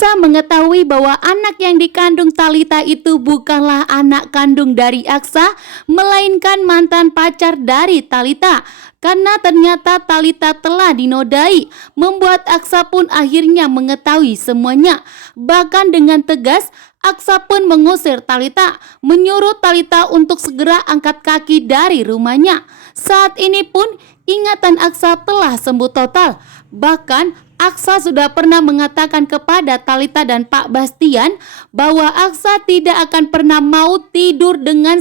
Aksa mengetahui bahwa anak yang dikandung Talita itu bukanlah anak kandung dari Aksa, melainkan mantan pacar dari Talita. Karena ternyata Talita telah dinodai, membuat Aksa pun akhirnya mengetahui semuanya. Bahkan dengan tegas, Aksa pun mengusir Talita, menyuruh Talita untuk segera angkat kaki dari rumahnya. Saat ini pun ingatan Aksa telah sembuh total. Bahkan Aksa sudah pernah mengatakan kepada Talita dan Pak Bastian bahwa Aksa tidak akan pernah mau tidur dengan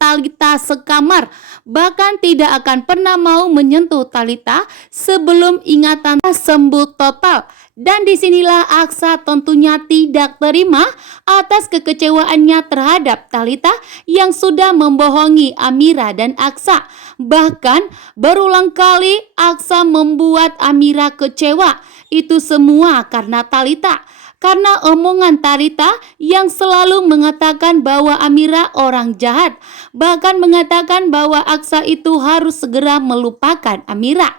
Talita sekamar, bahkan tidak akan pernah mau menyentuh Talita sebelum ingatan sembuh total. Dan disinilah Aksa tentunya tidak terima atas kekecewaannya terhadap Talita yang sudah membohongi Amira dan Aksa. Bahkan berulang kali Aksa membuat Amira kecewa. Itu semua karena Talita. Karena omongan Talita yang selalu mengatakan bahwa Amira orang jahat. Bahkan mengatakan bahwa Aksa itu harus segera melupakan Amira.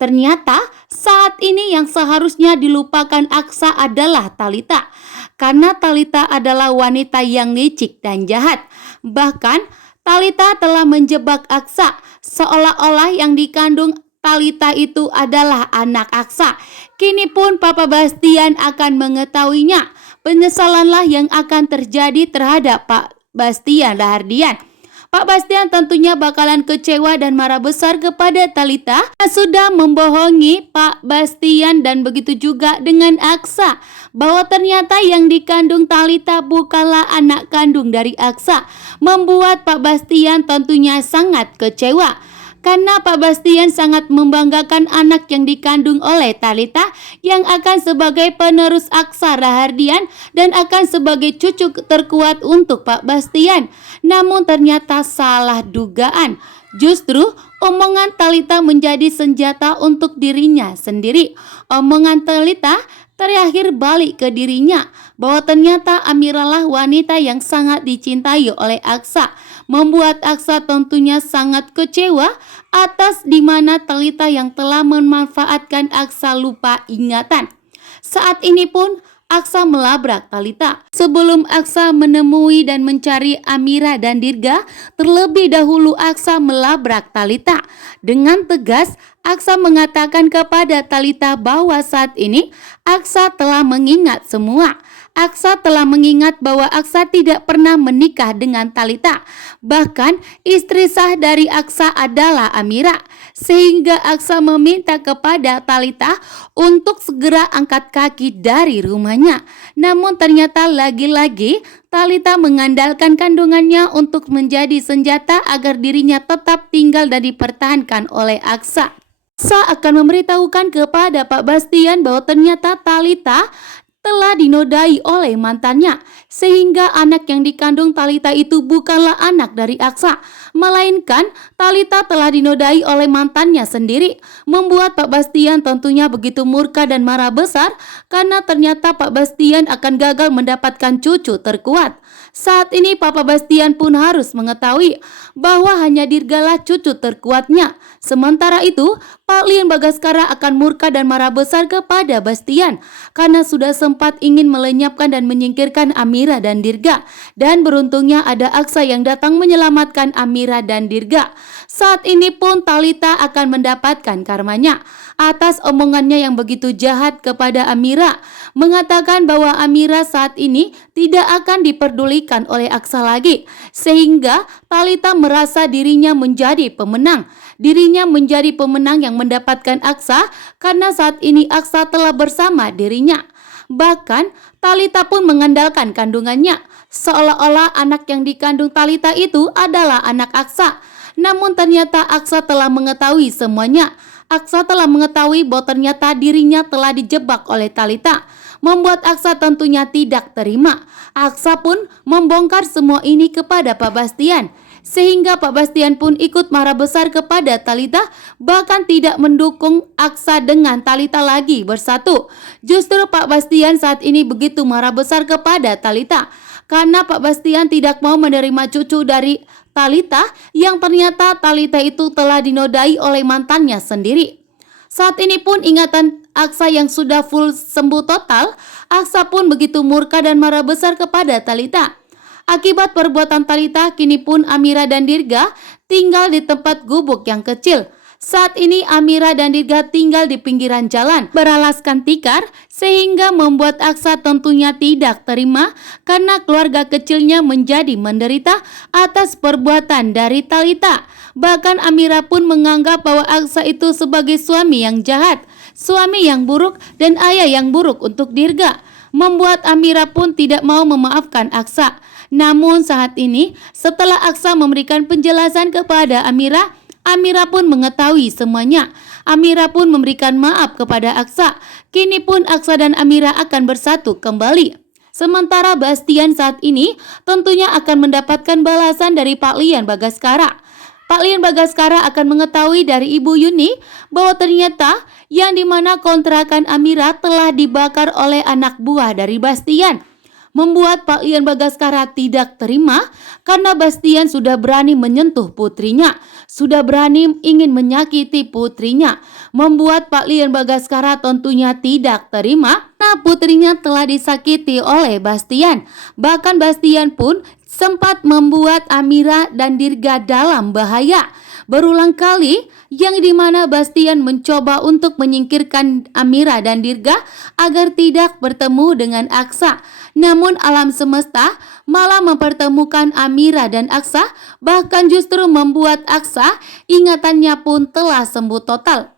Ternyata saat ini yang seharusnya dilupakan Aksa adalah Talita. Karena Talita adalah wanita yang licik dan jahat. Bahkan Talita telah menjebak Aksa seolah-olah yang dikandung Talita itu adalah anak Aksa. Kini pun Papa Bastian akan mengetahuinya. Penyesalanlah yang akan terjadi terhadap Pak Bastian Rahardian. Pak Bastian tentunya bakalan kecewa dan marah besar kepada Talita yang sudah membohongi Pak Bastian dan begitu juga dengan Aksa. Bahwa ternyata yang dikandung Talita bukanlah anak kandung dari Aksa. Membuat Pak Bastian tentunya sangat kecewa. Karena Pak Bastian sangat membanggakan anak yang dikandung oleh Talita yang akan sebagai penerus Aksa Rahardian dan akan sebagai cucu terkuat untuk Pak Bastian. Namun ternyata salah dugaan. Justru omongan Talita menjadi senjata untuk dirinya sendiri. Omongan Talita terakhir balik ke dirinya bahwa ternyata Amira lah wanita yang sangat dicintai oleh Aksa. Membuat Aksa tentunya sangat kecewa atas dimana Talita yang telah memanfaatkan Aksa lupa ingatan. Saat ini pun Aksa melabrak Talita. Sebelum Aksa menemui dan mencari Amira dan Dirga, terlebih dahulu Aksa melabrak Talita. Dengan tegas, Aksa mengatakan kepada Talita bahwa saat ini Aksa telah mengingat semua. Aksa telah mengingat bahwa Aksa tidak pernah menikah dengan Talita. Bahkan istri sah dari Aksa adalah Amira. Sehingga Aksa meminta kepada Talita untuk segera angkat kaki dari rumahnya. Namun ternyata lagi-lagi Talita mengandalkan kandungannya untuk menjadi senjata agar dirinya tetap tinggal dan dipertahankan oleh Aksa. Aksa akan memberitahukan kepada Pak Bastian bahwa ternyata Talita telah dinodai oleh mantannya, sehingga anak yang dikandung Talita itu bukanlah anak dari Aksa, melainkan Talita telah dinodai oleh mantannya sendiri. Membuat Pak Bastian tentunya begitu murka dan marah besar karena ternyata Pak Bastian akan gagal mendapatkan cucu terkuat. Saat ini Papa Bastian pun harus mengetahui bahwa hanya Dirgalah cucu terkuatnya. Sementara itu, Pak Lien Bagaskara akan murka dan marah besar kepada Bastian karena sudah sempat ingin melenyapkan dan menyingkirkan Amira dan Dirga. Dan beruntungnya ada Aksa yang datang menyelamatkan Amira dan Dirga. Saat ini pun Talita akan mendapatkan karmanya atas omongannya yang begitu jahat kepada Amira, mengatakan bahwa Amira saat ini tidak akan diperdulikan oleh Aksa lagi, sehingga Talita merasa dirinya menjadi pemenang. Dirinya menjadi pemenang yang mendapatkan Aksa karena saat ini Aksa telah bersama dirinya. Bahkan Talita pun mengandalkan kandungannya, seolah-olah anak yang dikandung Talita itu adalah anak Aksa. Namun ternyata Aksa telah mengetahui semuanya. Aksa telah mengetahui bahwa ternyata dirinya telah dijebak oleh Talita. Membuat Aksa tentunya tidak terima. Aksa pun membongkar semua ini kepada Pak Bastian. Sehingga Pak Bastian pun ikut marah besar kepada Talita, bahkan tidak mendukung Aksa dengan Talita lagi bersatu. Justru Pak Bastian saat ini begitu marah besar kepada Talita karena Pak Bastian tidak mau menerima cucu dari Talita yang ternyata Talita itu telah dinodai oleh mantannya sendiri. Saat ini pun ingatan Aksa yang sudah full sembuh total, Aksa pun begitu murka dan marah besar kepada Talita. Akibat perbuatan Talita, kini pun Amira dan Dirga tinggal di tempat gubuk yang kecil. Saat ini Amira dan Dirga tinggal di pinggiran jalan beralaskan tikar, sehingga membuat Aksa tentunya tidak terima karena keluarga kecilnya menjadi menderita atas perbuatan dari Talita. Bahkan Amira pun menganggap bahwa Aksa itu sebagai suami yang jahat, suami yang buruk, dan ayah yang buruk untuk Dirga, membuat Amira pun tidak mau memaafkan Aksa. Namun saat ini, setelah Aksa memberikan penjelasan kepada Amira, Amira pun mengetahui semuanya. Amira pun memberikan maaf kepada Aksa. Kini pun Aksa dan Amira akan bersatu kembali. Sementara Bastian saat ini tentunya akan mendapatkan balasan dari Pak Lian Bagaskara. Pak Lian Bagaskara akan mengetahui dari Ibu Yuni bahwa ternyata yang dimana kontrakan Amira telah dibakar oleh anak buah dari Bastian. Membuat Pak Lian Bagaskara tidak terima karena Bastian sudah berani menyentuh putrinya, sudah berani ingin menyakiti putrinya. Membuat Pak Lian Bagaskara tentunya tidak terima karena putrinya telah disakiti oleh Bastian. Bahkan Bastian pun sempat membuat Amira dan Dirga dalam bahaya. Berulang kali yang dimana Bastian mencoba untuk menyingkirkan Amira dan Dirga agar tidak bertemu dengan Aksa. Namun alam semesta malah mempertemukan Amira dan Aksa, bahkan justru membuat Aksa ingatannya pun telah sembuh total.